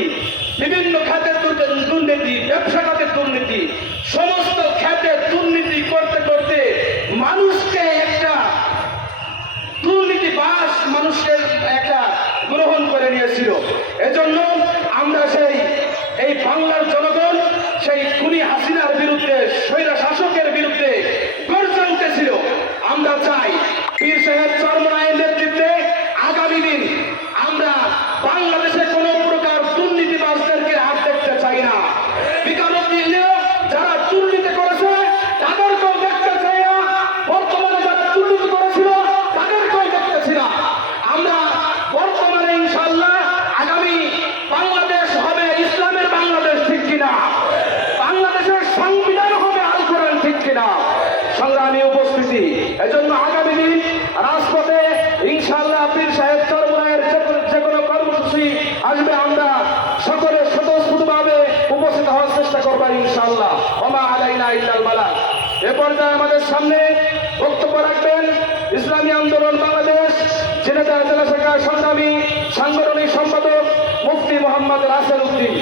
দুর্নীতি, বিভিন্ন খাতের দুর্নীতি, ব্যবসা খাতের দুর্নীতি, সমস্ত খাতে দুর্নীতি করতে করতে মানুষকে একটা দুর্নীতিবাস মানুষকে একটা গ্রহণ করে নিয়েছিল। এজন্য আমরা এই বাংলার জনগণ সেই খুনি হাসিনার বিরুদ্ধে, স্বৈরা শাসকের বিরুদ্ধে গর্জে উঠেছিল। আমরা চাই পীর সাহেব চরমনায়ের নেতৃত্বে আগামী দিন আমরা বাংলাদেশে কোনো প্রকার দুর্নীতিবাজদেরকে হাত দেখতে চাই না। বিগত দিনে যারা দুর্নীতি করেছে তাদেরকেও দেখতে চাই না, বর্তমানে যারা দুর্নীতি করেছিল তাদেরকেও দেখতেছি না। আমরা বর্তমানে ইনশাআল্লাহ আগামী বাংলাদেশ হবে ইসলামের বাংলাদেশ, ঠিক কিনা? বাংলাদেশের সংবিধান হবে আল কোরআন, ঠিক কিনা? সংগ্রামী উপস্থিতি, এজন্য আগামী দিন রাজপথে ইনশাআল্লাহ পীর সাহেব চরমনায়ের যে কোনো কর্মসূচি আসবে আমরা সকলে স্বতঃস্ফূর্তভাবে উপস্থিত হওয়ার চেষ্টা করবো ইনশাআল্লাহ। ওমা আলাইনা ইল্লাল বালাগ। এ পর্যায়ে আমাদের সামনে বক্তব্য রাখবেন ইসলামী আন্দোলন বাংলাদেশ ঝিনাইদহ জেলা শাখার সংগ্রামী সাংগঠনিক সম্পাদক মুফতি মোহাম্মদ রাসেল উদ্দিন।